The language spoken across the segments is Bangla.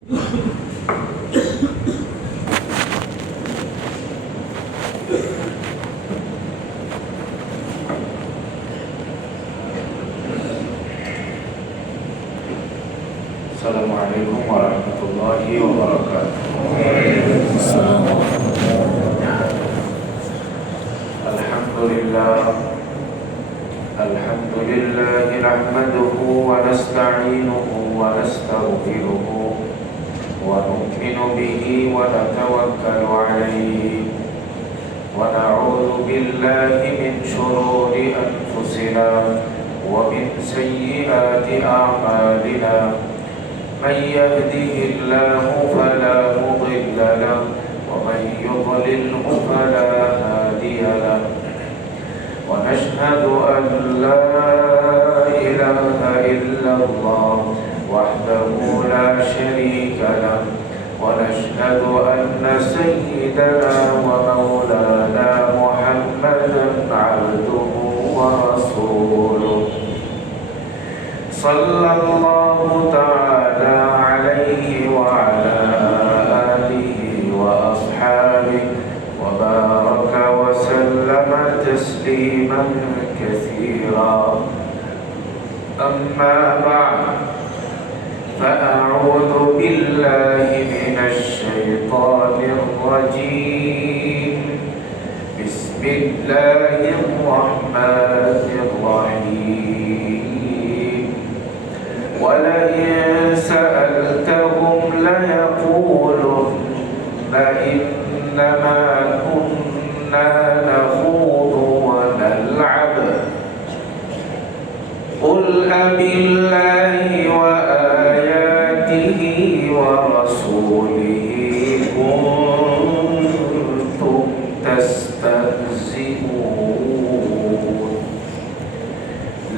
Assalamualaikum warahmatullahi wabarakatuh. Alhamdulillah nahmaduhu wa nasta'inuhu wa nastaghfiruhu wa nu'minu bihi wa natawakkalu alayhi wa na'udzu billahi min shururi anfusina wa min sayyiati a'malina. من يهده الله فلا مضل له ومن يضلله فلا هادي له ونشهد أن لا إله إلا الله وحده لا شريك له ونشهد أن سيدنا ومولانا محمدا عبده ورسوله صلى الله تعالى عليه وعلى آله وأصحابه وبارك وسلم تسليما كثيرا أما بعد فأعوذ بالله من الشيطان الرجيم بسم الله الرحمن الرحيم ولئن سألتهم ليقولن إنما كنا نخوض ونلعب قل أبالله وآياته ورسوله كنتم تستهزئون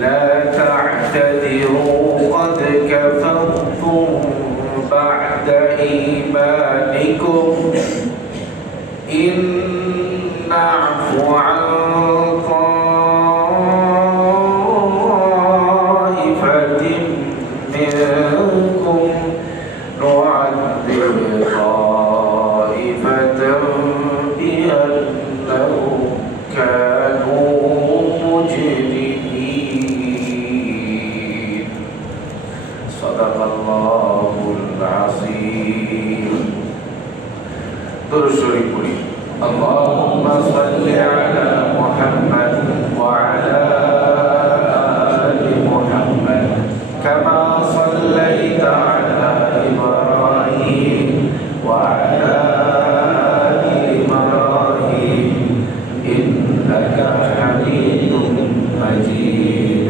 لا تعتذروا قد كفرتم بعد إيمانكم إن نعفو عن طائفة منكم نعذب طائفة بأنهم كانوا مجرمين صدق الله العظيم. درشوري قولي اللهم صل على محمد وعلى آل محمد كما صليت على إبراهيم وعلى آل إبراهيم إنك حميد مجيد.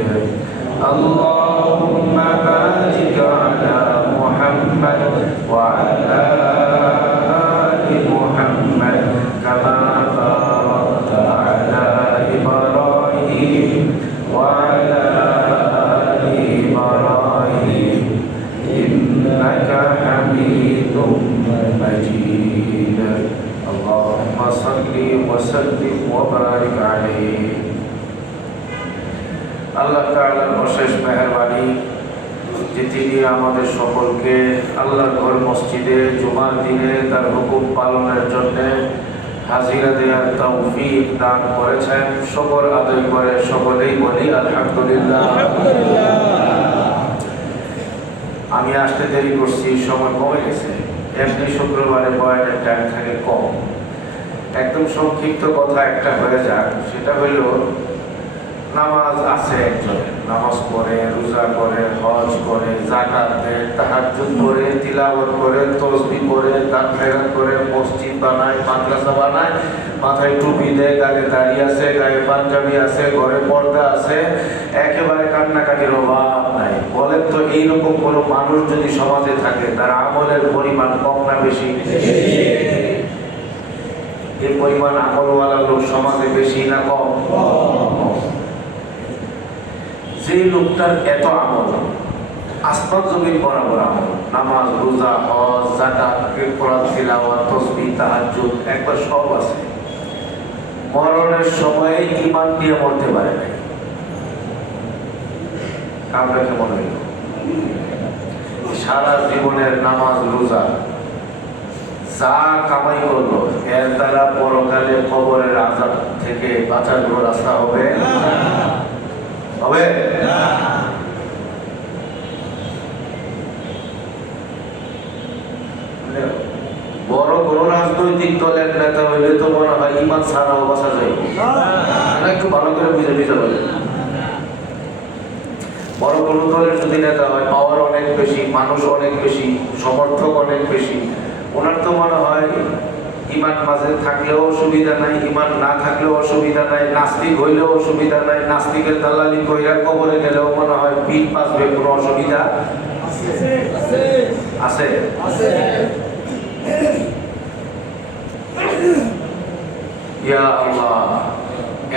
اللهم بارك على محمد وعلى آل محمد كما باركت على إبراهيم وعلى آل إبراهيم إنك حميد مجيد. اللهم صل وسلم وبارك عليه. আল্লাহ তাআলার অশেষ মেহেরবানি যে তিনি আমাদের সকলকে আল্লাহর ঘর মসজিদে জুমার দিনে তার হুকুম পালনের জন্য হাজিরা দেওয়ার তৌফিক দান করেছেন। শুকর আদায় করে সকলেই বলি আলহামদুলিল্লাহ। আমি আসতে দেরি করছি, সময় কমে গেছে। এমনি শুক্রবারে বয়ানের টাইম থাকে কম। একদম সংক্ষিপ্ত কথা একটা হয়ে যাক, সেটা হইল নামাজ আছে একজনের, নামাজ পড়ে, রোজা করে, হজ করে, যাকাত দেয়, তাহাজ্জুদ করে, তিলাওয়াত করে, তাসবিহ করে, দান খয়রাত করে, মসজিদ বানায়, মাদ্রাসা বানায়, মাথায় টুপি দেয়, গালে দাড়ি আছে, গায়ে পাঞ্জাবি আছে, ঘরে পর্দা আছে, একেবারে কান্নাকাটির অভাব নাই। বলেন তো এইরকম কোনো মানুষ যদি সমাজে থাকে তার আমলের পরিমাণ কম না বেশি? এই পরিমাণ আমলওয়ালা লোক সমাজে বেশি না কম? যে লোকটার এত আমল, আসমান জমিন বরাবর আমল, নামাজ, রোজা, হজ, যাকাত, কোরআন তিলাওয়াত, তাসবিহ, তাহাজ্জুদ একবার সব আছে, মরণের সময়ে ঈমান দিয়ে মরতে পারে না। আমরা কেমন হইল? সারা জীবনের নামাজ রোজা যা কামাই করলো এর দ্বারা পরকালে কবরের আযাব থেকে বাঁচার কোনো রাস্তা হবে? হবে? বড় বড় রাজনৈতিক দলের নেতা হইলে তো মনে হয় ইমান ছাড়াও বাঁচা যায়। একটু ভালো করে বুঝে বুঝে বলে, বড় বড় দলের যদি নেতা হয়, পাওয়ার অনেক বেশি, মানুষ অনেক বেশি, সমর্থক অনেক বেশি, ওনার তো মনে হয় ইমান মাঝে থাকলেও অসুবিধা নাই, ইমান না থাকলেও অসুবিধা নাই, নাস্তিক হইলেও অসুবিধা নাই, নাস্তিকের দালালি কইরা কবরে গেলেও মনে হয় পিঠ বাঁচবে, কোনো অসুবিধা আছে? ইয়া আল্লাহ,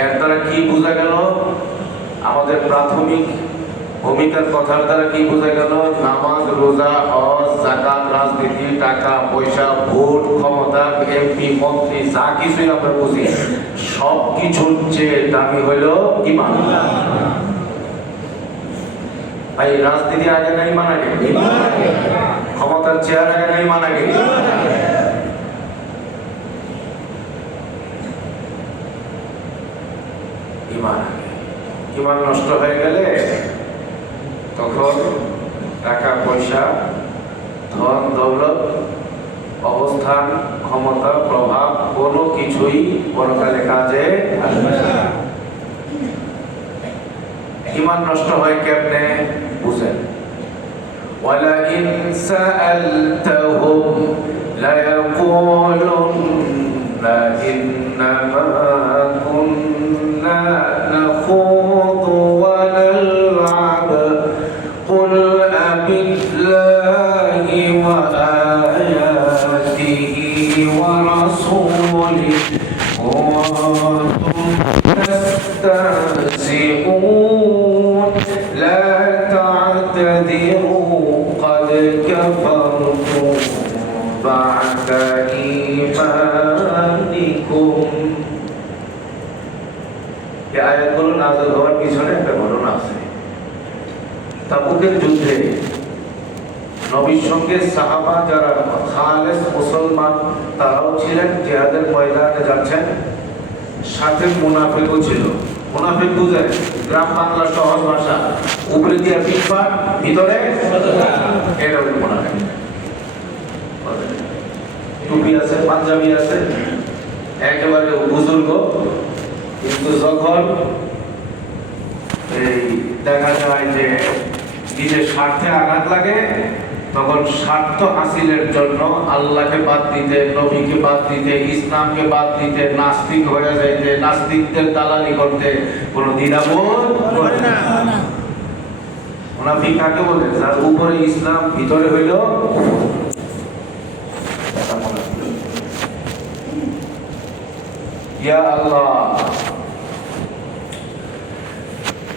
এর দ্বারা কি বোঝা গেল? আমাদের প্রাথমিক ভূমিকার কথার দ্বারা কি বোঝা গেল? নামাজ, রোজা, হজ, যাকাত, রাজনীতি, টাকা পয়সা, ভোট, ক্ষমতা, এমপি, মন্ত্রী, যা কিছুই আমরা বুঝি, সব কিছুর চেয়ে দামি হইল ঈমান। ভাই, রাজনীতি আগে না ঈমান আগে? ক্ষমতার চেয়ার আগে না ঈমান আগে? ঈমান আগে। ঈমান নষ্ট হয়ে গেলে তখন টাকা পয়সা, ধন দৌলত, অবস্থান, ক্ষমতা, প্রভাব কোনো কিছুই পরকালে কাজে আসবে না। ঈমান নষ্ট হয় কেমনে বুঝেন? ওয়ালাইন সাআলতাহুম লায়াকুলুন্না ইন্নামা কুন্না নাখুদু ওয়া নালআব কুল আবিল্লাহি ওয়া আয়াতিহি ওয়া রাসূলিহি কুনতুম তাস্তাহজিউন লা তা'তাদিরু قد كفرتم بعد إيمانكم। এই আয়াতগুলো নাযিল হওয়ার পিছনে একটা ঘটনা আছে। তাবুকের যুদ্ধে নবীর সঙ্গে সাহাবা যারা খালেস মুসলমান তারাও ছিলেন, জিহাদের ময়দানে যাচ্ছেন, সাথে মুনাফিকও ছিল। মুনাফিক বুঝেন, গ্রাম বাংলা সহজ ভাষা, উপরে দিয়ে পিঠপাট, ভিতরে এটা হলো মুনাফিক। টুপি আছে, পাঞ্জাবি আছে, একেবারে বুজুর্গ, কিন্তু যখন এই দেখা যায় যে নিজের স্বার্থে আঘাত লাগে, তখন স্বার্থ হাসিলের জন্য আল্লাহকে বাদ দিতে, নবীকে বাদ দিতে, ইসলামকে বাদ দিতে, নাস্তিক হয়ে যাইতে, নাস্তিকদের দালালি করতে কোনো দ্বিধাবোধ করে না। মুনাফিক কাকে বলে? যার উপরে ইসলাম, ভিতরে হইল ইয়া আল্লাহ।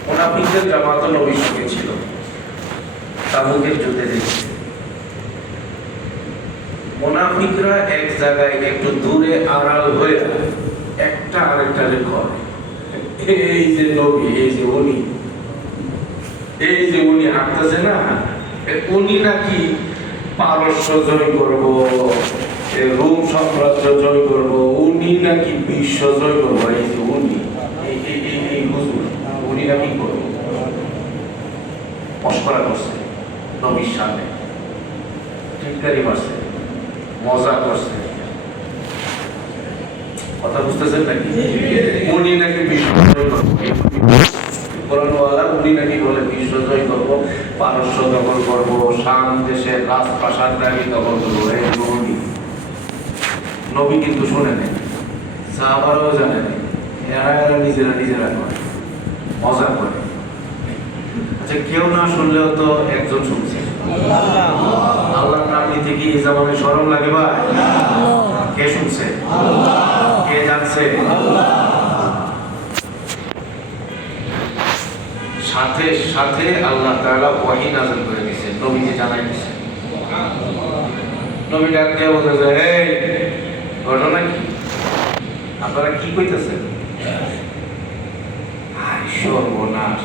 মুনাফিকদের জামাত নবীর সঙ্গে ছিল, তাবুকের যুদ্ধে দেখছে। মুনাফিকরা এক জায়গায় একটু দূরে আড়াল হয়ে একটা আরেকটারে করে, এই যে নবী, এই যে উনি, এই যে উনি হাঁটতেছে না, উনি নাকি পারস্য জয় করব, রোম সাম্রাজ্য জয় করব, উনি নাকি বিশ্ব জয় করবো, এই যে উনি, এই হুজুর, উনি নাকি করবো। মশকরা করছে নবীর সামনে, টিটকারি মারছে, মজা করছে। কথা বুঝতেছেন নাকি? উনি নাকি বিশ্ব জয় করবো, কোরআনওয়ালা উনি নাকি বলে বিশ্ব জয় করবো, পারস্য দখল করবো, শাম দেশের রাজপ্রাসাদ নাকি দখল করবো। এই উনি নবী কিন্তু শুনে নেই, সাহাবারাও জানে নেই, এরা নিজেরা নিজেরা করে, মজা করে। আচ্ছা, কেউ না শুনলেও তো একজন শুনছে। আল্লাহর নাম নিতে কি এই জামানে শরম লাগে ভাই? কে শুনছে? কে জানছে? সাথে সাথে আল্লাহ তাআলা ওহী নাযিল করে দিয়েছেন, নবীকে জানাই দিয়েছেন। নবী ডাক দিয়ে বলতেছে, এই ঘটনা কি? আপনারা কি কইতেছেন? সর্বনাশ,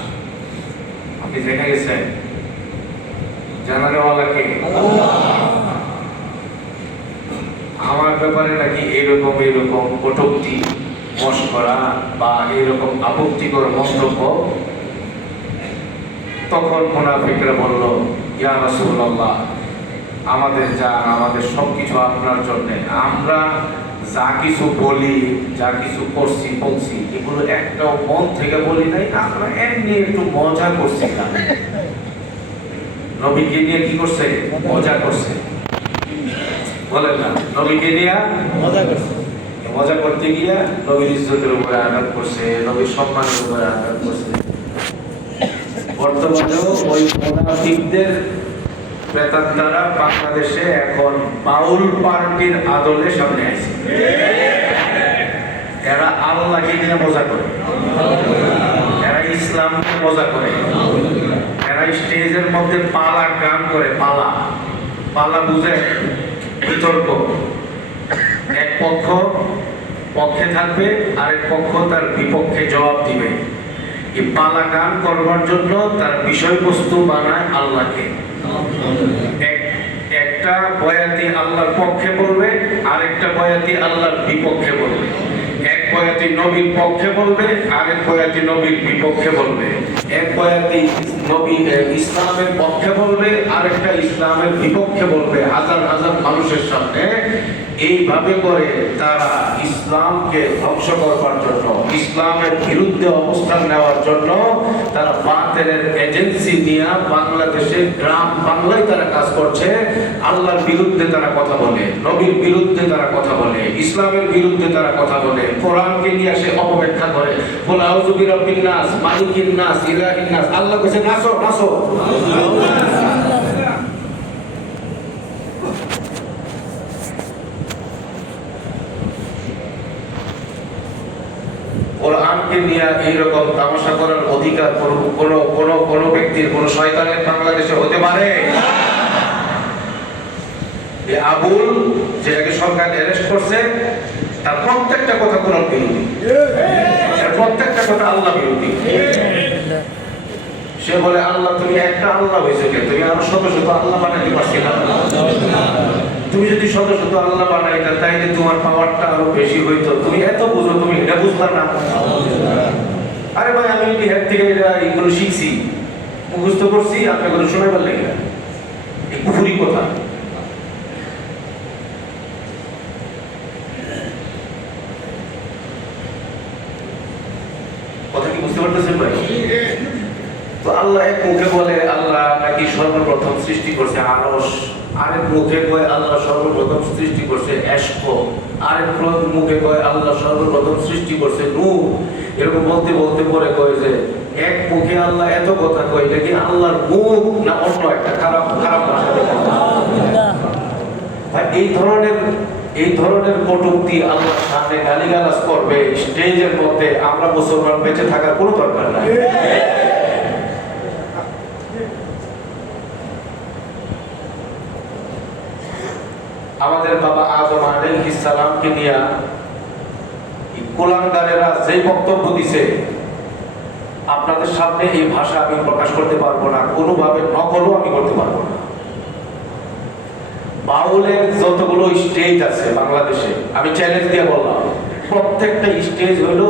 আপনি দেখে গেছেন জানানোওয়ালা কে? আমার ব্যাপারে নাকি এরকম কটূক্তি, মশকরা বা এরকম আপত্তিকর মন্তব্য। তখন মুনাফিকরা বলল, ইয়া রাসূলুল্লাহ, আমাদের জান, আমাদের সবকিছু আপনার জন্য। আমরা যা কিছু বলি, যা কিছু করছি বলছি, এগুলো একটাও মন থেকে বলি নাই, আমরা এমনি একটু মজা করছিলাম। নবীকে নিয়ে কি করছে? মজা করছে। বলেন না, নবীকে নিয়ে মজা করতে গিয়া নবীর ইজ্জতের উপরে আঘাত করছে, নবীর সম্মানের উপরে আঘাত করছে। বর্তমানেও ওই মুনাফিকদের প্রেতাত্মারা বাংলাদেশে এখন বাউল পার্টির আদলে সামনে আসে। এরা আল্লাহকে নিয়ে মজা করে, এরা ইসলামকে মজা করে, এরা স্টেজের মধ্যে পালা গান করে। পালা বুঝে? বিতর্ক। এক পক্ষ পক্ষে থাকবে, আরেক পক্ষ তার বিপক্ষে জবাব দিবে। এই পালা গান করবার জন্য তার বিষয়বস্তু বানায় আল্লাহকে। একটা বয়াতি আল্লাহর পক্ষে বলবে, আরেকটা বয়াতি আল্লাহর বিপক্ষে বলবে। এক বয়াতি নবীর পক্ষে বলবে, আরেক বয়াতি নবীর বিপক্ষে বলবে। এক বয়াতি নবী ইসলামের পক্ষে বলবে, আরেকটা ইসলামের বিপক্ষে বলবে, হাজার হাজার মানুষের সামনে। এইভাবে করে তারা ইসলামকে ধ্বংস করবার জন্য, ইসলামের বিরুদ্ধে অবস্থান নেওয়ার জন্য তারা বাতিলের এজেন্সি নিয়ে বাংলাদেশের গ্রাম বাংলায় তারা কাজ করছে। আল্লাহর বিরুদ্ধে তারা কথা বলে, নবীর বিরুদ্ধে তারা কথা বলে, ইসলামের বিরুদ্ধে তারা কথা বলে, কোরআনকে নিয়ে সে অপব্যাখ্যা করে। কুল আউযু বিরাব্বিন নাস, মালিকিন নাস, ইলাহিন নাস। আল্লাহ কাছে নাচো নাচো। কোরআনকে নিয়ে এইরকম তামাশা করার অধিকার কোন ব্যক্তির, কোন শয়তানের বাংলাদেশে হতে পারে? এই আবুল, যেটাকে সরকার অ্যারেস্ট করছে, তার প্রত্যেকটা কথা কোরআন বিরোধী, প্রত্যেকটা কথা আল্লাহ বিরোধী। সে বলে, আল্লাহ তুমি একটা আল্লাহ হয়েছে কে? তুমি আরো শত শত আল্লাহ বানাইতে পারছিলা। তুমি যদি শত শত আল্লাহ বানাইতা, তাইলে তোমার পাওয়ারটা আরো বেশি হইতো। তুমি এত বুঝো, তুমি এটা বুঝলা না। আরে ভাই, আমি যদি হেড থেকে এগুলো শিখছি, মুখস্থ করছি, আপনাকে শোনাবার লাগে এই কুফুরি কথা। কথা কি বুঝতে পারতেছেন ভাই? তো আল্লাহ এক মুখে বলে আল্লাহ নাকি সর্বপ্রথম সৃষ্টি করছে আরশ, আরেক মুখে কয় আল্লাহ সর্বপ্রথম সৃষ্টি করছে এশক, আরেক মুখে কয় আল্লাহ সর্বপ্রথম সৃষ্টি করছে নূহ। এরকম বলতে বলতে পরে কয় যে এক মুখে আল্লাহ এত কথা কয়, এটা কি আল্লাহর মুখ না অন্য একটা খারাপ ভাষা? এই ধরনের কটূক্তি আল্লাহর সামনে গালিগালাজ করবে স্টেজের মধ্যে, আমরা মুসলমান বেঁচে থাকার কোনো দরকার নাই। আমাদের বাবা আদম আলাইহিস সালামকে নিয়ে কুলাঙ্গারেরা যে বক্তব্য দিছে, আপনাদের সামনে এই ভাষা আমি প্রকাশ করতে পারবো না, কোনোভাবে নকলও আমি করতে পারবো না। বাউলের যতগুলো স্টেজ আছে বাংলাদেশে, আমি চ্যালেঞ্জ দিয়ে বললাম, প্রত্যেকটা স্টেজ হলো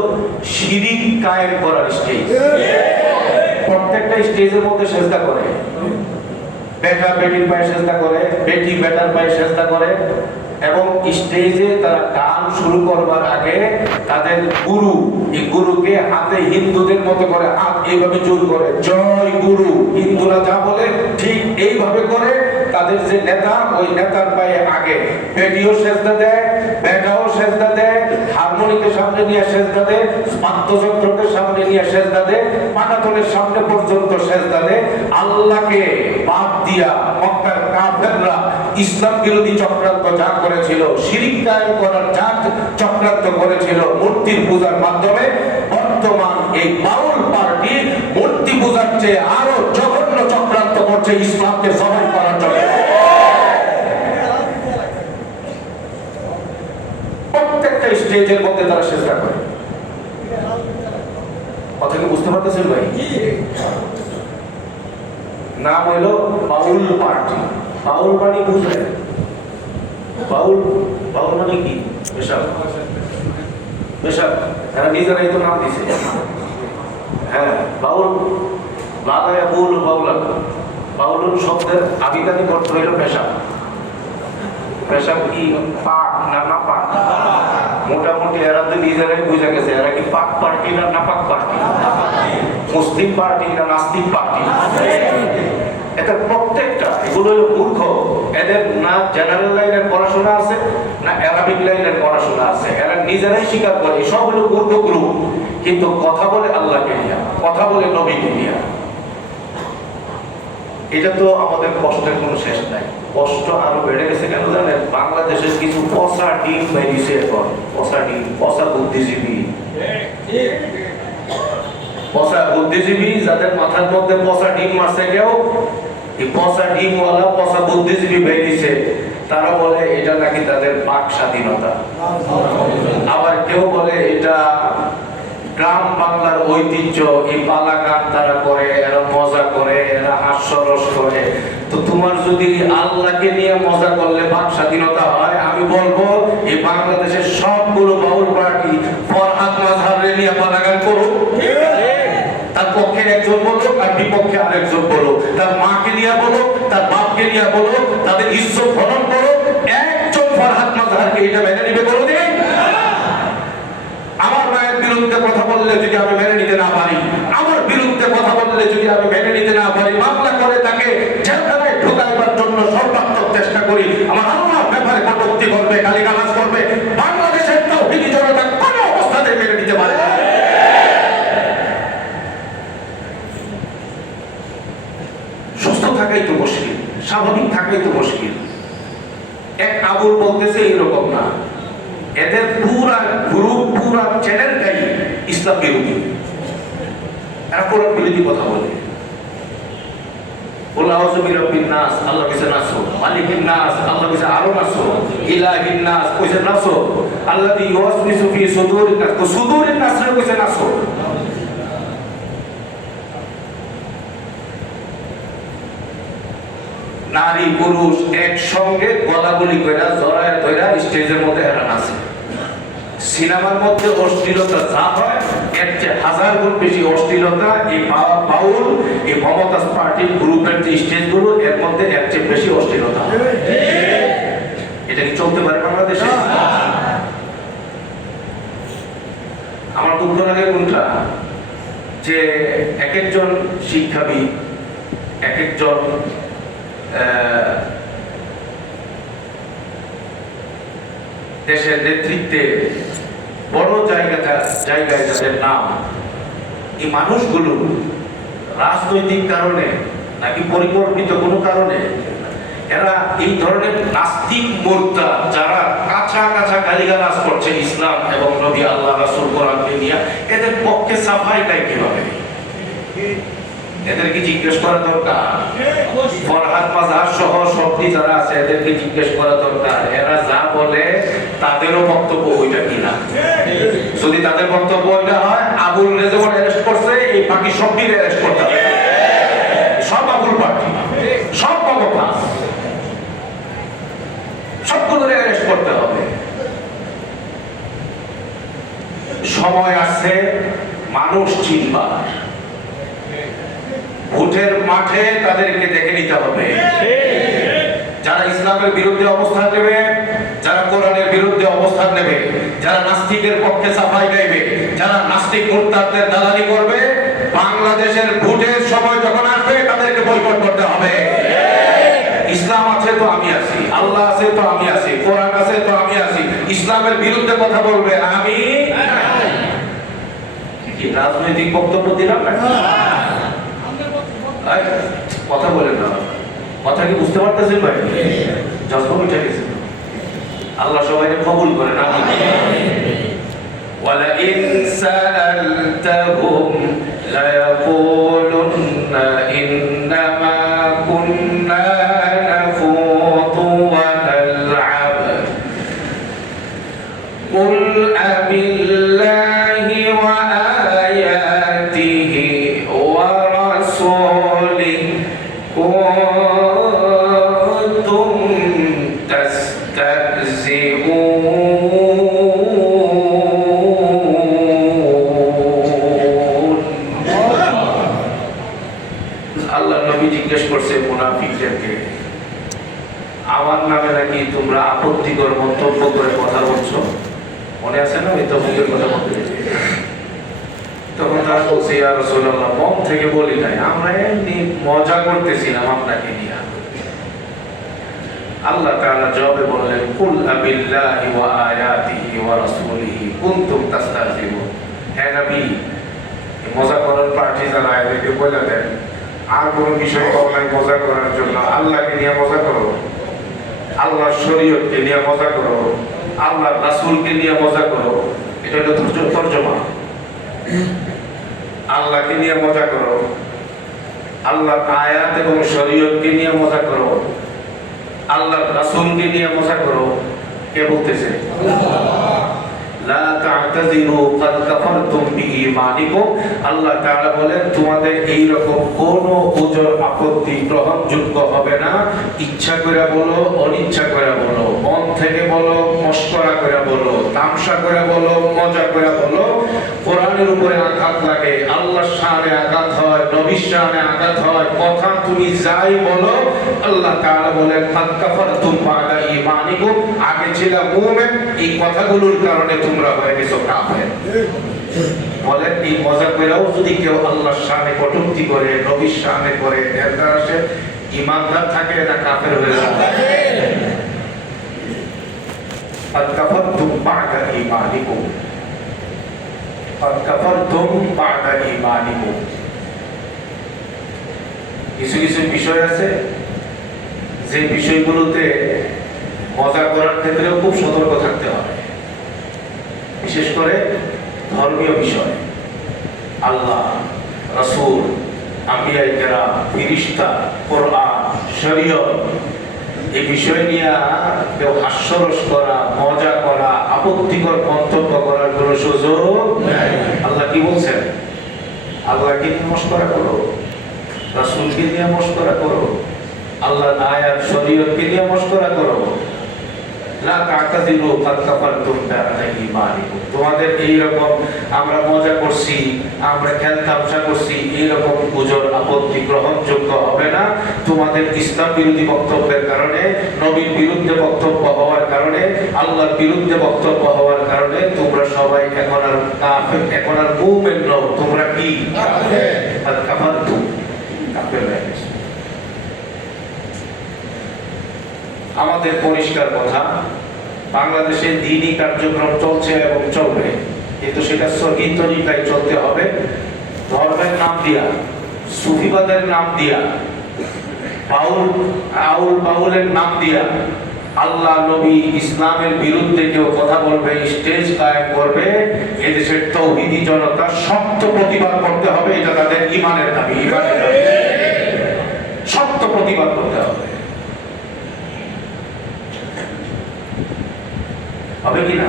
শিরিক কায়েম করার স্টেজ। প্রত্যেকটা স্টেজের মধ্যে সেজদা করে, বেটা বেটির পায়ে সেজদা করে, বেটি বেটার পায়ে সেজদা করে। এবং স্টেজে তারা গান শুরু করবার আগে তাদের গুরু, এই গুরুকে হাতে হিন্দুদের মতো করে হাত এইভাবে জোর করে, জয় গুরু, হিন্দুরা যা বলে ঠিক এইভাবে করে। তাদের যে নেতা, ওই নেতার পায়ে আগে বেটিও সেজদা দেয়, বেটাও সেজদা দেয়, হারমোনিকের সামনে নিয়ে সেজদা দেয়, বাদ্যযন্ত্রকে সামনে নিয়ে সেজদা দেয়, পাটাতনের সামনে পর্যন্ত সেজদা দেয়। আল্লাহকে বাদ দিয়া মক্কার কাফেররা ইসলাম বিরোধী চক্রান্ত যা করেছিল, শিরিক কায়েম করার যা চক্রান্ত করেছিল মূর্তির পূজার মাধ্যমে, বর্তমান এই বাউল পার্টি মূর্তি পূজার চেয়ে আরো জঘন্য চক্রান্ত করছে ইসলামকে জবাই করার জন্য। প্রত্যেকটা স্টেজের মধ্যে তারা চেষ্টা করে। কথা কি বুঝতে পারতেছেন ভাই? নাম হইল বাউল পার্টি। বাউল মানে বুঝলেন? বাউল বাউল মানে কি? পেশাব পেশাব, এরা নিজেরাই তো নাম দিছে। হ্যাঁ, বাউল লাগায় বুল বাউলা। বাউলুন শব্দের আবিধানিক অর্থ হইল পেশাব। পেশাব কি পাক না না পাক? মোটামুটি এরা তো নিজেরাই বুঝে গেছে এরা কি পাক পার্টি না নাপাক পার্টি, মুসলিম পার্টি না নাস্তিক পার্টি। এদের প্রত্যেকটা এগুলো হলো মূর্খ। এদের না জেনারেল লাইনের পড়াশোনা আছে না অ্যারাবিক লাইনের পড়াশোনা আছে। এরা নিজেরাই স্বীকার করে সব হলো মূর্খ গ্রুপ, কিন্তু কথা বলে আল্লাহকে নিয়ে, কথা বলে নবীকে নিয়ে। এটা তো আমাদের কষ্টের কোনো শেষ নাই। কষ্ট আরো বেড়ে গেছে কেন জানেন? বাংলাদেশের কিছু পচা ডিম বেরিয়েছে এখন। পচা ডিম, পচা বুদ্ধিজীবী, পচা বুদ্ধিজীবী যাদের মাথার মধ্যে পচা ডিম মারছে কেউ, এই পচা ডিমওয়ালা পচা বুদ্ধিজীবী বেরিয়েছে। তারা বলে এটা নাকি তাদের বাক স্বাধীনতা। আবার কেউ বলে এটা গ্রাম বাংলার ঐতিহ্য, এই পালা গান তারা করে, এরা মজা করে, এরা হাস্যরস করে। তো তোমার যদি আল্লাহকে নিয়ে মজা করলে বাক স্বাধীনতা হয়, আমি বলবো এই বাংলাদেশের সবগুলো বাউল পার্টি ফরহাদ মাযহারে নিয়ে পালা গান করুক। তার পক্ষে একজন বলুক আর বিপক্ষে আরেকজন বলুক, তার মাকে নিয়ে বলুক, তার বাপকে নিয়ে বলুক, তাদের ইজ্জত হরণ করুক। একজন ফরহাদ মাযহারকে এটা মেনে নিবে কোনোদিন? আমার মায়ের বিরুদ্ধে কথা বললে যদি আমি মেনে নিতে না পারি, আমার বিরুদ্ধে কথা বললে যদি আমি মেনে নিতে না পারি, মামলা করে তাকে জেলখানায় ঢোকাইবার জন্য সর্বাত্মক চেষ্টা করি, আমার আল্লাহর ব্যাপারে কটূক্তি করবে, গালিগালাজ করবে, বাংলাদেশের তাওহীদি জনতা কোনো অবস্থাতে মেনে নিতে পারে না। সুস্থ থাকাই তো মুশকিল, স্বাভাবিক থাকাই তো মুশকিল। এক আবুল বলতেছে এরকম না, এদের পুরা গ্রুপ পুরা চ্যানেলটাই ইসলাম বিরোধী। এরা কোরআন বিরোধী কথা বলে। আউযু বিরাব্বিন নাস, আল্লাহ কইছে নাসো, মালিকিন নাস, আল্লাহ কইছে আরো নাসো, ইলাহিন নাস কইছে নাসো, আল্লাযী ইউওয়াসওয়িসু ফি সুদুরিন নাস, তো সুদুরিন নাস কইছে নাসো। নারী পুরুষ একসঙ্গে গলাগলি কইরা জড়ায় ধইরা স্টেজের মধ্যে এরা নাচে। সিনেমার মধ্যে অশ্লীলতা যা হয় এর চেয়ে হাজার গুণ বেশি অশ্লীলতা এই বাউল, এই মমতাজ পার্টির গ্রুপের যে স্টেজগুলো এর মধ্যে এর চেয়ে বেশি অশ্লীলতা। এটা কি চলতে পারে বাংলাদেশে? আমার দুঃখ লাগে কোনটা, যে এক একজন শিক্ষাবিদ, এক একজন দেশের নেতৃত্বে বড় জায়গায় যাদের নাম, এই মানুষগুলো রাজনৈতিক কারণে নাকি পরিকল্পিত কোনো কারণে এরা এই ধরনের নাস্তিক মোর্চা যারা কাঁচা কাঁচা গালিগালাজ করছে ইসলাম এবং নবী আল্লাহ রাসূল কোরআনকে নিয়ে, এদের পক্ষে সাফাই দেয় কিভাবে? এদেরকে জিজ্ঞেস করা দরকার। ফরহাদ মাযহার সহ সবটি যারা আছে এদেরকে জিজ্ঞেস করা দরকার, এরা যা বলে তাদেরও বক্তব্য ওইটা কিনা। যদি তাদের বক্তব্য ওইটা হয়, আবুল রেজওয়ান অ্যারেস্ট করছে, এই বাকি সবটি অ্যারেস্ট করতে হবে। সব আবুল পার্টি, সব মমতাজ, সবগুলো অ্যারেস্ট করতে হবে। সময় আছে মানুষ চিনবার, ভোটের মাঠে তাদেরকে দেখে নিতে হবে। যারা ইসলামের বিরুদ্ধে অবস্থান নেবে, যারা কোরআনের বিরুদ্ধে অবস্থান নেবে, যারা নাস্তিকের পক্ষে সাফাই গাইবে, যারা নাস্তিক মুরতাদদের দালালি করবে, বাংলাদেশের ভোটের সময় যখন আসবে তাদেরকে বয়কট করতে হবে। ইসলাম আছে তো আমি আছি, আল্লাহ আছে তো আমি আছি, কোরআন আছে তো আমি আছি। ইসলামের বিরুদ্ধে কথা বলবে আমি কি রাজনৈতিক বক্তব্য দিলাম না? কথা বলেন না, কথা কি বুঝতে পারতেছেন ভাই? জজবা উঠে গেছে। আল্লাহ সবাইকে কবুল করেন। আমিন। ওয়ালা ইন সাআলতাহুম লা ইয়াকুলুন্না ইন্নামা কুন্না নাখুদু ওয়া নাল'আব কুল আবিল্লাহি ওয়া আয়াতিহি ওয়া রাসূলিহি আল্লাহ নবী জিজ্ঞেস করছে মুনাফিকদেরকে, আমার নামে নাকি তোমরা আপত্তিকর মন্তব্য করে কথা বলছো? মনে আছে না ওই তবুকের কথা বলতে? তখন তারা বলছে, ইয়া রাসূলুল্লাহ, মন থেকে বলি নাই, আমরা এমনি মজা করতেছিলাম আপনাকে নিয়ে। আল্লাহ তাআলা জবাবে বললেন, কুল আবিল্লাহি ওয়া আয়াতিহি ওয়া রাসূলিহি কুনতুম তাস্তাহজিউন। হে নবী, মজা করার পার্টি যারা এদেরকে বলে দেন, আর কোন বিষয় নাই মজা করার জন্য। আল্লাহকে নিয়ে মজা করো, আল্লাহর শরীয়তকে নিয়ে মজা করো, আল্লাহর রাসূলকে নিয়ে মজা করো। এটা হলো তর্জমা। আল্লাহকে নিয়ে মজা করো, আল্লাহর আয়াত এবং শরীয়তকে নিয়ে মজা করো, আল্লাহর রাসূলকে নিয়ে মজা করো। কে বলতেছে? লা তা'তাযিরু ক্বাদ কাফারতুম বিঈমানিকুম। আল্লাহ তাআলা বলেন, তোমাদের এই রকম কোন ওজর আপত্তি গ্রহণযোগ্য হবে না। ইচ্ছা করে বলো, অনিচ্ছা করে বলো, মন থেকে বলো, মশকরা করে বলো, তামসা করে বলো, মজা করে বলো, কোরআনের উপরে আঘাত লাগে, আল্লাহর শানে আঘাত হয়, নবীর শানে আঘাত হয়, কথা তুমি যাই বলো, আল্লাহ তাআলা বলেন, ক্বাদ কাফারতুম বা'দা ঈমানিকুম। আগে ছিল মুমিন, এই কথাগুলোর কারণে তোমরা হয়ে গেছো কাফের। বলেন, এই মজা করেও যদি কেউ আল্লাহর শানে কটূক্তি করে, নবীর শানে করে, এর দ্বারা সে ঈমানদার থাকে না কাফের হয়ে যায়? ক্বাদ কাফারতুম বা'দা ঈমানিকুম, ক্বাদ কাফারতুম বা'দা ঈমানিকুম। কিছু কিছু বিষয় আছে যে বিষয়গুলোতে মজা করার ক্ষেত্রেও খুব সতর্ক থাকতে হবে, বিশেষ করে ধর্মীয় বিষয়। আল্লাহ, রাসূল, আম্বিয়ায়ে কেরাম, ফেরেশতা, কোরআন, শরীয়ত, এই বিষয় নিয়ে কেউ হাস্যরস করা, মজা করা, আপত্তিকর মন্তব্য করার কোনো সুযোগ নাই। আল্লাহ কি বলছেন? আল্লাহকে নিয়ে মশকরা করো, রাসূলকে নিয়ে মশকরা করো, আল্লাহর আয়াত শরীয়তকে নিয়ে মশকরা করো। লা তা'তাযিরু ক্বাদ কাফারতুম বা'দা ঈমানিকুম। তোমাদের এই রকম আমরা মজা করছি, আমরা খেলতামশা করছি, এই রকম গুজব আপত্তি গ্রহণযোগ্য হবে না। তোমাদের ইসলাম বিরোধী বক্তব্যের কারণে, নবীর বিরুদ্ধে বক্তব্য হওয়ার কারণে, আল্লাহর বিরুদ্ধে বক্তব্য হওয়ার কারণে তোমরা সবাই এখন আর কাফের, এখন আর মুমিন নও, তোমরা কি কাফের। ক্বাদ কাফারতুম, কাফের হয়ে গেছো। আমাদের পরিষ্কার কথা, বাংলাদেশে দ্বীনি কার্যক্রম চলছে এবং চলবে, কিন্তু সেটা সহিহ তরিকায় চলতে হবে। ধর্মের নাম দিয়া, সুফিবাদের নাম দিয়া, আউল বাউলের নাম দিয়া আল্লাহ, নবী, ইসলামের বিরুদ্ধে কেউ কথা বলবে, স্টেজ কায়েম করবে, এদেশের তাওহীদি জনতা শক্ত প্রতিবাদ করতে হবে। এটা তাদের ঈমানের দাবি, ঈমানের দাবি, শক্ত প্রতিবাদ করতে হবে। হবে কিনা?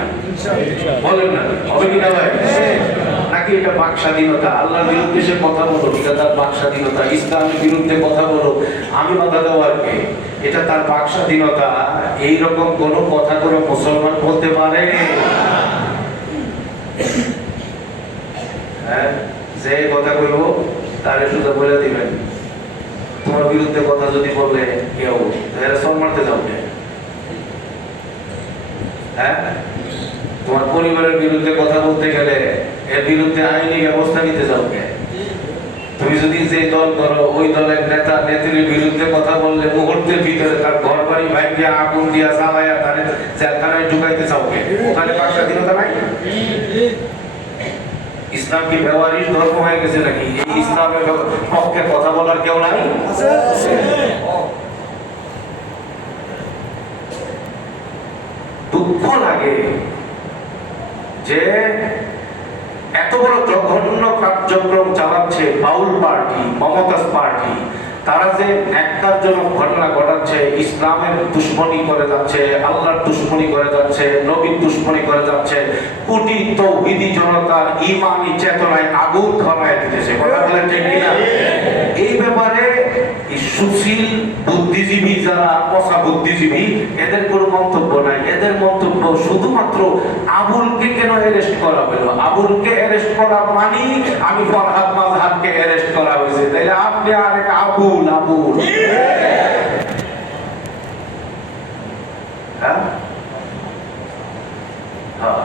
বলেন না, হবে কিনা ভাই? নাকি এটা বাক স্বাধীনতা? আল্লাহর বিরুদ্ধে সে কথা বলো, এটা তার বাক স্বাধীনতা। ইসলামের বিরুদ্ধে কথা বলো, আমি বাধা দেওয়ার কে? এটা তার বাক স্বাধীনতা। এইরকম কোন কথা করে মুসলমান বলতে পারে? হ্যাঁ, যে কথা বলবো তারে শুধু বলে দিবেন, তোমার বিরুদ্ধে কথা যদি বলে কেউ, এরা সব মারতে যাও কে? হ্যাঁ, তোমার পরিবারের বিরুদ্ধে কথা বলতে গেলে এর বিরুদ্ধে আইনি ব্যবস্থা নিতে যাও কে? তুমি যদি যে দল করো, ওই দলের নেতা নেত্রীর বিরুদ্ধে কথা বললে মুহূর্তের ভিতরে তার ঘর বাড়ি ভাঙিয়া, আগুন দিয়া, জ্বালাইয়া তারে জেলখানায় ঢুকাইতে চাও কে? ওখানে বাক স্বাধীনতা নাই? ইসলাম কি ব্যবহারিক ধর্ম হয়ে গেছে নাকি? এই ইসলামের পক্ষে কথা বলার কেউ নাই? দুঃখ লাগে যে এত বড় জঘন্য কার্যক্রম চালাচ্ছে বাউল পার্টি, মমতাজ পার্টি। তারা যে ন্যাক্কারজনক ঘটনা ঘটাচ্ছে, ইসলামের দুশ্মনী করে যাচ্ছে, আল্লাহর দুশ্মনী করে যাচ্ছে, নবীর দুশ্মনী করে যাচ্ছে, কোটি তাওহীদি জনতার ঈমানি চেতনায় আগুন ধরায় দিতেছে। কথা বলেন ঠিক কিনা? এই ব্যাপারে এই সুশীল বুদ্ধিজীবী যারা পচা বুদ্ধিজীবী এদের কোনো মন্তব্য নাই। এদের মন্তব্য শুধুমাত্র আবুলকে কেন অ্যারেস্ট করা হলো, আবুলকে অ্যারেস্ট করা মানে আমি ফরহাদ মাযহারকে অ্যারেস্ট করা হয়েছে, তাইলে আপনি আরেক আবুল আবুল। হ্যাঁ হ্যাঁ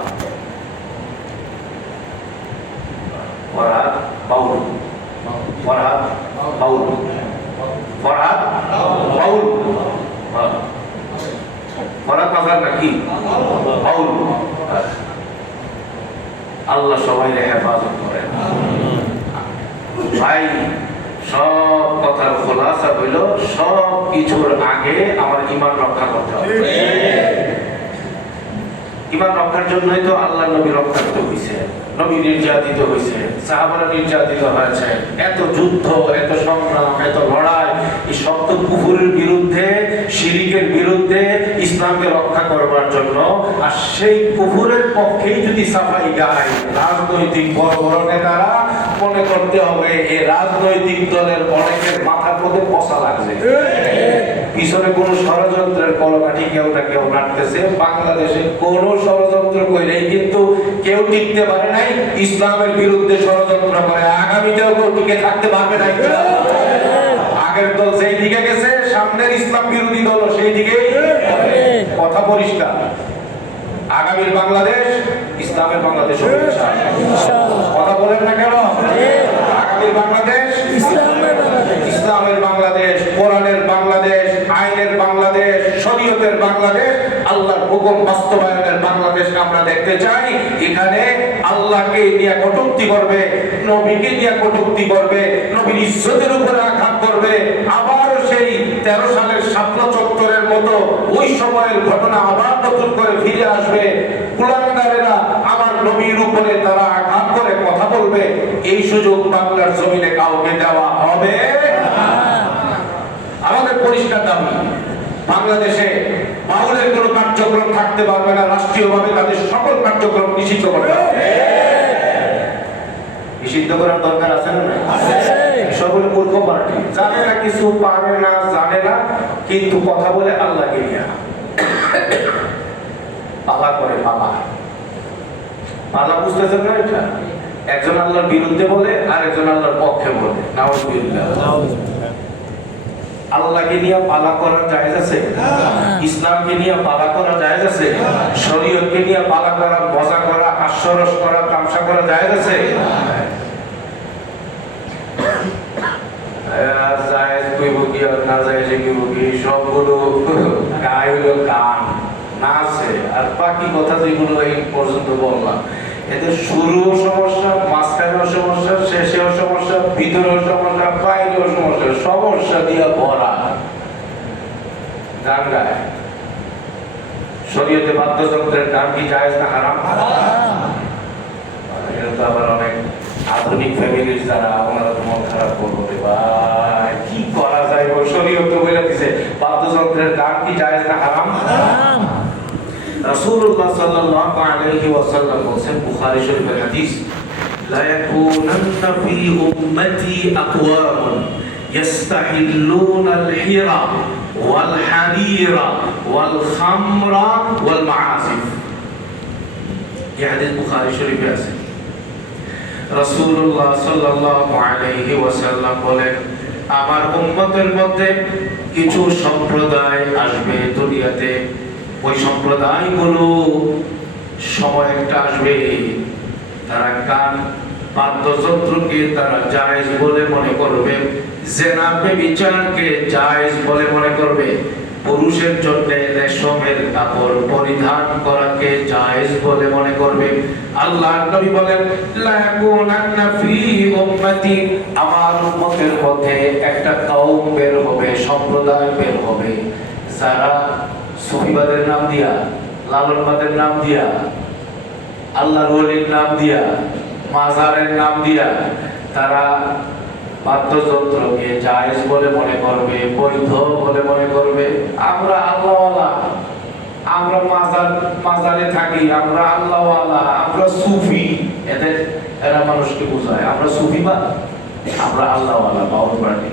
ফরহাদ বাউল, ফরহাদ বাউল, ফরহাদ বাউল, ফরহাদ মাজার নাকি বাউল। আল্লাহ সবাই হেফাজত করেন। ভাই সব কথার খোলাসা হইল সব কিছুর আগে আমার ঈমান রক্ষা করতে হবে। ঈমান রক্ষার জন্যই তো আল্লাহ নবী রক্ষার্থ হইছে, নবী নির্যাতিত হইছে, সাহাবারা নির্যাতিত হয়েছে, এত যুদ্ধ, এত সংগ্রাম, এত লড়াই, এই সব তো কুফরের বিরুদ্ধে, শিরকের বিরুদ্ধে, ইসলামকে রক্ষা করবার জন্য। আর সেই কুফরের পক্ষেই যদি সাফাই গায় রাজনৈতিক বড় বড় নেতারা, মনে করতে হবে এই রাজনৈতিক দলের অনেকের মাথার মধ্যে পচা লাগছে, পিছনে কোন ষড়যন্ত্রের কলকাঠি কেউ না কেউ নাড়তেছে। বাংলাদেশে কোন ষড়যন্ত্র কইলেই কিন্তু কেউ টিকতে পারে নাই, ইসলামের বিরুদ্ধে ষড়যন্ত্র করে আগামীতেও কেউ টিকে থাকতে পারবে না। আগের দল সেই দিকে গেছে, সামনের ইসলাম বিরোধী দল সেই দিকেই। কথা পরিষ্কার, আগামীর বাংলাদেশ ইসলামের বাংলাদেশ হবে ইনশাআল্লাহ। কথা বলেন না কেন? আগামীর বাংলাদেশ ইসলামের বাংলাদেশ, কোরআনের বাংলাদেশ, আইনের বাংলাদেশ, শরীয়তের বাংলাদেশ, আল্লাহর হুকুম বাস্তবায়নের বাংলাদেশ আমরা দেখতে চাই। এখানে আল্লাহকে নিয়ে কটূক্তি করবে, নবীকে নিয়ে কটূক্তি করবে, নবীর ইজ্জতের উপরে আঘাত করবে, আবার সেই 13 সালের শাপলা চত্বরের মতো ওই সময়ের ঘটনা আবার নতুন করে ফিরে আসবে। কুলাঙ্গারেরা আমার নবীর উপরে তারা আঘাত করে কথা বলবে, এই সুযোগ বাংলার জমিনে কাউকে দেওয়া হবে না। আমাদের পরিষ্কার দাবি, বাংলাদেশে বাউলের কোনো কার্যক্রম থাকতে পারবে না, রাষ্ট্রীয়ভাবে তাদের সকল কার্যক্রম নিষিদ্ধ করতে হবে। নিষিদ্ধ করার দরকার আছে না? সকল মূর্খ পার্টি, জানে না কিছু, পারে না, জানে না, কিন্তু কথা বলে আল্লাহকে নিয়ে পালা করে। পালা পালা বুঝতেছেন না? এটা একজন আল্লাহর বিরুদ্ধে বলে আর একজন আল্লাহর পক্ষে বলে। নাউযুবিল্লাহ। আল্লাহকে নিয়ে পালা করা জায়েজ আছে? ইসলামকে নিয়ে পালা করা জায়েজ আছে? শরীয়তকে নিয়ে পালা করা, মজা করা, হাস্যরস করা, তামাশা করা জায়েজ আছে? জায়েজ কইব কি আর না জায়েজ কইব কি, সবগুলো গায়ে হলো গান, নাচে। আর বাকি কথা যেগুলো এই পর্যন্ত বললাম, এদের শুরুও সমস্যা, মাঝখানেও সমস্যা, শেষেও সমস্যা, ভিতরেও সমস্যা, বাইরেও সমস্যা, সমস্যা দিয়া ভরা। গান গায়। শরীয়তে বাদ্যযন্ত্রের গান কি জায়েজ না হারাম? এটা তো আবার অনেক আধুনিক ফ্যামিলির যারা, ওনারা তো মন খারাপ করবে, ভাই কি করা যায়? শরীয়ত বলে দিছে বাদ্যযন্ত্রের গান কি জায়েজ না হারাম? রাসূলুল্লাহ সাল্লাল্লাহু আলাইহি ওয়াসাল্লাম বলেন, বুখারী শরীফের হাদিস, লা ইয়াকুনান্না ফি উম্মতি আকওয়ামুন ইস্তাহিল্লুনাল হিরা ওয়াল হারিরা ওয়াল খামরা ওয়াল মাআসিফ। এই হাদিস বুখারী শরীফে আছে। রাসূলুল্লাহ সাল্লাল্লাহু আলাইহি ওয়াসাল্লাম বলেন, আমার উম্মতের মধ্যে কিছু সম্প্রদায় আসবে দুনিয়াতে, ওই সম্প্রদায়গুলো সময় একটা আসবে, তারা গান বাদ্যযন্ত্রকে তারা জায়েজ বলে মনে করবে, জিনা ব্যভিচারকে জায়েজ বলে মনে করবে, পুরুষের জন্য রেশমের কাপড় পরিধান করাকে জায়েজ বলে মনে করবে। আল্লাহর নবী বলেন, লা ইয়াকুনান্না ফি উম্মতি, আমার উম্মতের মধ্যে একটা কওম বের হবে, সম্প্রদায় বের হবে, যারা সুফিবাদের নাম দিয়া, লালনবাদের নাম দিয়া, আল্লাহর ওলির নাম দিয়া, মাজারের নাম দিয়া তারা বাদ্যযন্ত্রকে জায়েজ বলে মনে করবে, বৈধ বলে মনে করবে। আমরা আল্লাহওয়ালা, আমরা মাজারে থাকি, আমরা আল্লাহওয়ালা, আমরা সুফি। এরা মানুষকে বোঝায় আমরা সুফি, বা আমরা আল্লাহওয়ালা, বাউল বাড়ি।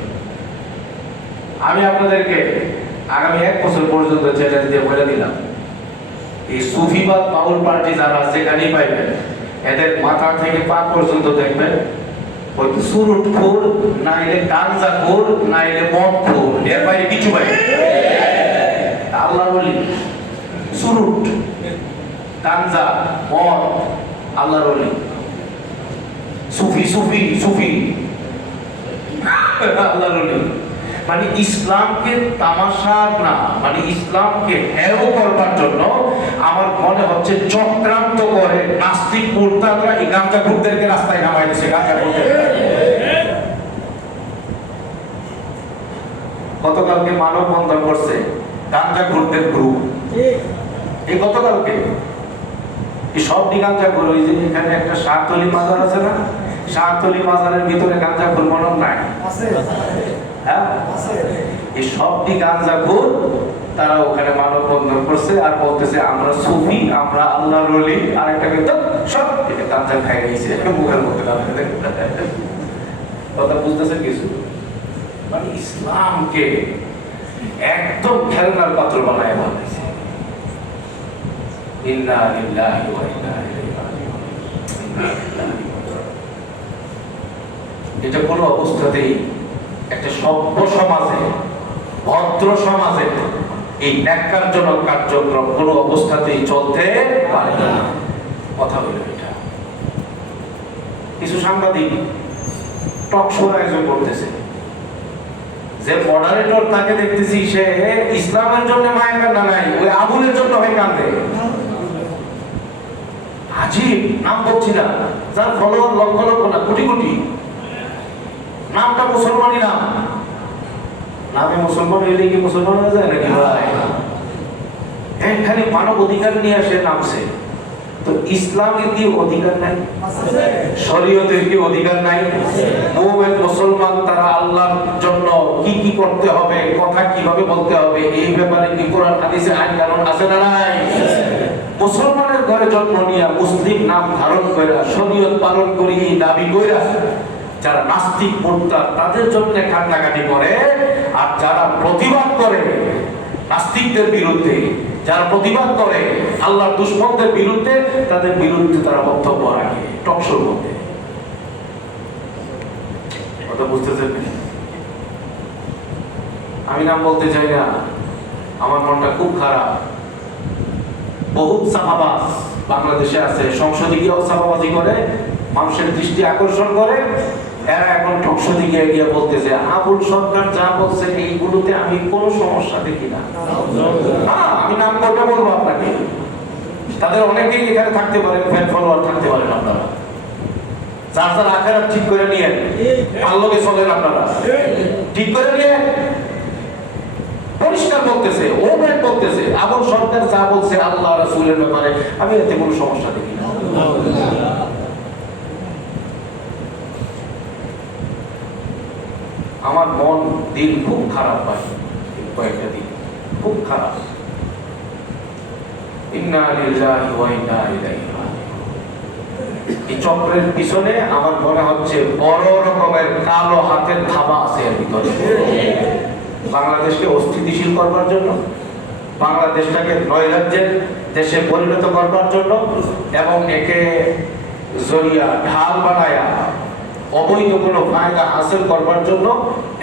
আমি আপনাদেরকে আগামী 1 বছর পর্যন্ত চ্যালেঞ্জ দিয়ে বলে দিলাম, এই সুফিবাদ বাউল পার্টি যারা যেখানেই পাইবেন, এদের মাথা থেকে পা পর্যন্ত দেখবেন ওই সুরুট খোর, নাইলে গাঞ্জা খোর, নাইলে মদ খোর, এর বাইরে কিছু পাইবেন। আল্লাহ বলি সুরুট, গাঞ্জা, মদ, আল্লাহ বলি সুফি সুফি সুফি আল্লাহ বলি। মানে ইসলামকে তামাশা না, মানে ইসলামকে হেয় করবার জন্য আমার মনে হচ্ছে চক্রান্ত করে নাস্তিক মুরতাদরা এই গাঁজা খুরদেরকে রাস্তায় নামাই দিয়েছে। গাঁজা খুরদের গতকালকে মানববন্ধন করছে গাঁজা খুরদের গ্রুপ, এই গতকালকে এই সব গাঁজা খুর। ওই যে এখানে একটা শাহতলি মাজার আছে না, শাহতলি মাজারের ভিতরে গাঁজা খুর মনে নাই? এই সবটি গাঁজাখোর তারা ওখানে মানববন্ধন করছে আর বলতেছে আমরা সুফি, আমরা আল্লাহর ওলি। আর একটা কিন্তু সব গাঁজা খাই গেছে মুখের মধ্যে। কথা বুঝতেছেন কিছু? মানে ইসলামকে একদম খেলনার পাত্র বানায় বানাইছে। ইন্না লিল্লাহি ওয়া ইন্না ইলাইহি রাজিউন। এটা কোনো অবস্থাতেই একটা সভ্য সমাজে, ভদ্র সমাজে এই ন্যাক্কারজনক কার্যক্রম কোনো অবস্থাতেই চলতে পারে না। কথা হলো এটা। কিছু সাংবাদিক টক শোর আয়োজন করতেছে, যে মডারেটর তাকে দেখতেছি সে ইসলামের জন্য মায়া কান্না নাই, ওই আবুলের জন্য হয় কান্দে। আজীব নাম বলছি না, যার ফলোয়ার লক্ষ লক্ষ না, কোটি কোটি, নামটা মুসলমানই নাম, নামে মুসলমান হইলে কি মুসলমান হয়ে যায় নাকি ভাই? এখানে মানব অধিকার নিয়ে আসে নামছে, তো ইসলামের কি অধিকার নাই? শরীয়তের কি অধিকার নাই? মুমিন মুসলমান তারা আল্লাহর জন্য কি কি করতে হবে, কথা কিভাবে বলতে হবে, এই ব্যাপারে কি কোরআন হাদিসে আইন কানুন আছে না নাই? মুসলমানের ঘরে জন্ম নিয়া, মুসলিম নাম ধারণ কইরা, শরীয়ত পালন করি এই দাবি কইরা যারা নাস্তিক মুরতাদ তাদের জন্য কান্নাকাটি করে, আর যারা প্রতিবাদ করে নাস্তিকদের বিরুদ্ধে, যারা প্রতিবাদ করে আল্লাহর দুশমনদের বিরুদ্ধে, তাদের বিরুদ্ধে তারা বক্তব্য রাখে টকশোর মধ্যে। কথা বুঝতেছেন? আমি নাম বলতে চাই না, আমার মনটা খুব খারাপ। বহুত সাহাবাজ বাংলাদেশে আছে, সংসদে গিয়েও সাহাবাজি করে, মানুষের দৃষ্টি আকর্ষণ করে। এরা এখন টকশোতে গিয়ে বলতেছে আবুল সরকার যা বলছে এইগুলোতে আমি কোনো সমস্যা দেখি না। আমি নাম করতে বলবো আপনাকে, তাদের অনেকেই এখানে থাকতে পারেন, ফ্যান ফলোয়ার থাকতে পারেন আপনারা, যার যার আখেরাত ঠিক করে নিয়ে আল্লাহকে চলেন আপনারা, ঠিক করে নিয়ে পরিষ্কার বলতেছে, ওপেন বলতেছে আবুল সরকার যা বলছে আল্লাহ রাসূলের ব্যাপারে আমি এতে কোনো সমস্যা দেখি না। আমার মন দিল খুব খারাপ হয়, কয়েকটা দিন খুব খারাপ। ইন্না লিল্লাহি ওয়া ইন্না ইলাইহি রাজিউন। এই চক্রের পিছনে আমার মনে হচ্ছে বড় রকমের কালো হাতের থাবা আছে এর ভিতরে। বাংলাদেশকে অস্থিতিশীল করবার জন্য, বাংলাদেশটাকে নৈরাজ্যের দেশে পরিণত করবার জন্য, এবং একে জরিয়া ঢাল বানায়া অবৈধ কোনো ফায়দা হাসিল করবার জন্য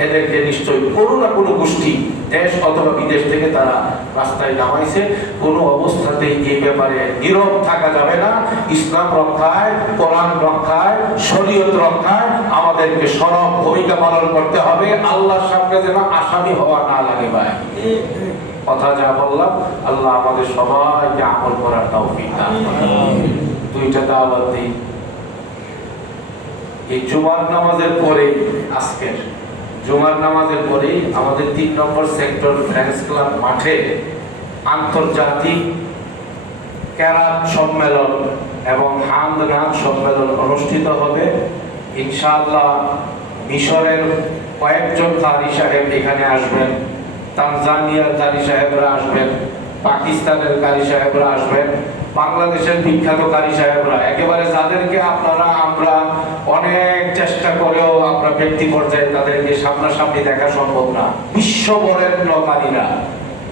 এদেরকে নিশ্চয়ই কোনো না কোনো গোষ্ঠী দেশ অথবা বিদেশ থেকে তারা রাস্তায় নামাইছে। কোনো অবস্থাতেই এই ব্যাপারে নীরব থাকা যাবে না। ইসলাম রক্ষায়, কোরআন রক্ষায়, শরীয়ত রক্ষায় আমাদেরকে সরব ভূমিকা পালন করতে হবে। আল্লাহর সামনে যেন আসামি হওয়া না লাগে ভাই। কথা যা বললাম, আল্লাহ আমাদের সবাইকে আমল করার তৌফিক দান করুন। দুইটা দাওয়াত দিই। এই জুমার নামাজের পরে, আজকের জুমার নামাজের পরে আমাদের 3 নম্বর সেক্টর ফ্রেন্ডস ক্লাব মাঠে আন্তর্জাতিক ক্যারাত সম্মেলন এবং হামদ নাচ সম্মেলন অনুষ্ঠিত হবে ইনশাআল্লাহ। মিশরের কয়েকজন কারি সাহেব এখানে আসবেন, তানজানিয়ার কারি সাহেবরা আসবেন, পাকিস্তানের কারি সাহেবরা আসবেন, বাংলাদেশের বিখ্যাত কারি সাহেবরা, একেবারে যাদেরকে আপনারা আমরা অনেক চেষ্টা করেও আমরা ব্যক্তি পর্যায়ে তাদেরকে সামনাসামনি দেখা সম্ভব না, বিশ্ব বরেণ্যকারীরা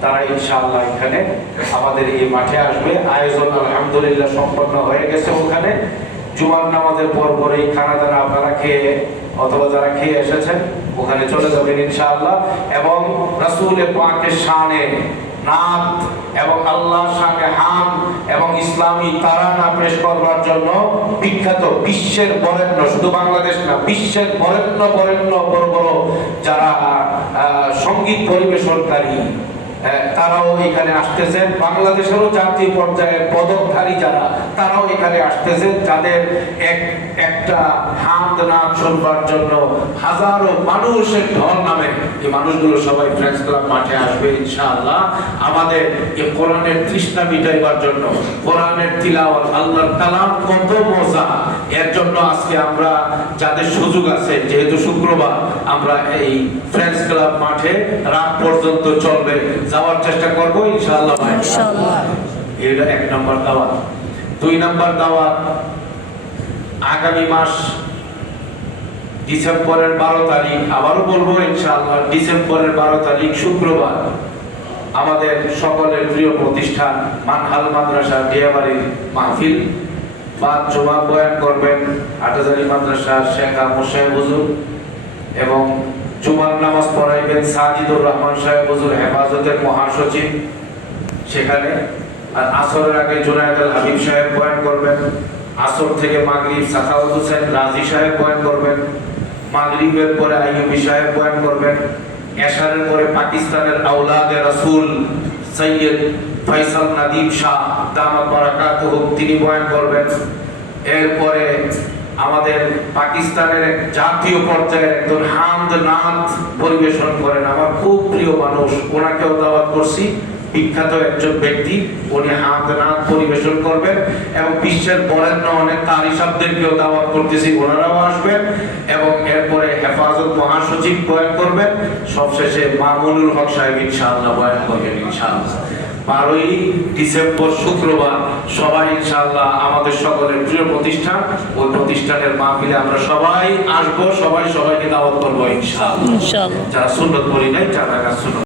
তারা ইনশাআল্লাহ এখানে আমাদের এই মাঠে আসবে। আয়োজন আলহামদুলিল্লাহ সম্পন্ন হয়ে গেছে। ওখানে জুমার নামাজের পরেই খানা দানা আপনারা খেয়ে অথবা যারা খেয়ে এসেছেন ওখানে চলে যাবেন ইনশাআল্লাহ। এবং রাসূল পাকের শানে নাত এবং আল্লাহর শানে হাম এবং ইসলামী তারানা পেশ করবার জন্য বিখ্যাত বিশ্বের বরেণ্য, শুধু বাংলাদেশ না, বিশ্বের বরেণ্য বড় বড় যারা সঙ্গীত পরিবেশনকারী তারাও এখানে আসতেছেন। বাংলাদেশেরও জাতীয় পর্যায়ে পদকধারী যারা তারাও এখানে আসতেছেন, যাদের একটা হামদ নাম শুনবার জন্য হাজারো মানুষের ঢল নামে। এই মানুষগুলো সবাই ফ্রেন্ডস ক্লাব মাঠে আসবে ইনশাআল্লাহ আমাদের এই কোরআনের তৃষ্ণা মিটাইবার জন্য। কোরআনের তিলাওয়াত, আল্লাহর কালাম কত মজা, এর জন্য আজকে আমরা যাদের সুযোগ আছে, যেহেতু শুক্রবার, আমরা এই ফ্রেন্ডস ক্লাব মাঠে রাত পর্যন্ত চলবে যাওয়ার চেষ্টা করবো ইনশাআল্লাহ। এটা 1 নম্বর দাওয়াত। 2 নম্বর দাওয়াত, আগামী মাস ডিসেম্বরের 12 তারিখ, আবারও বলবো ইনশাআল্লাহ, ডিসেম্বরের 12 তারিখ শুক্রবার আমাদের সকলের প্রিয় প্রতিষ্ঠান মানহাল মাদ্রাসা ডিয়াবাড়ির মাহফিল বা জুমা বয়ান করবেন হাটহাজারী মাদ্রাসার শেখ আহমদ সাহেব হুজুর, এবং জুমার নামাজ পড়াইবেন সাজিদুর রহমান সাহেব হুজুর, হেফাজতের মহাসচিব সেখানে। আর আসরের আগে জুনায়েদ আল হাবিব সাহেব বয়ান করবেন। আসর থেকে মাগরিব সাখাওয়াত হোসেন রাজি সাহেব বয়ান করবেন। মাগরিবের পরে আইয়ুবী সাহেব বয়ান করবেন। এশারের পরে পাকিস্তানের আওলাদে রাসূল সৈয়দ ফয়সাল নাদিম শাহ দামাত বারাকাতুহু তিনি বয়ান করবেন। এরপরে আমাদের পাকিস্তানের এক জাতীয় পর্যায়ের একজন হামদ নাত পরিবেশন করেন, আমার খুব প্রিয় মানুষ, ওনাকেও দাওয়াত করছি, বিখ্যাত একজন ব্যক্তি, উনি হামদ নাত পরিবেশন করবেন। এবং বিশ্বের বরেণ্য অনেক কারি সাহেবদেরকেও দাওয়াত করতেছি, ওনারাও আসবেন। এবং এরপরে হেফাজত মহাসচিব বয়ান করবেন। সবশেষে মামুনুল হক সাহেব ইনশাআল্লাহ বয়ান করবেন ইনশাআল্লাহ। 12ই ডিসেম্বর শুক্রবার সবাই ইনশাআল্লাহ আমাদের সকলের প্রিয় প্রতিষ্ঠান, ওই প্রতিষ্ঠানের মাহফিলে আমরা সবাই আসবো, সবাইকে দাওয়াত করবো ইনশাআল্লাহ। যারা সুন্নত পড়ি নাই, যারা সুন্নত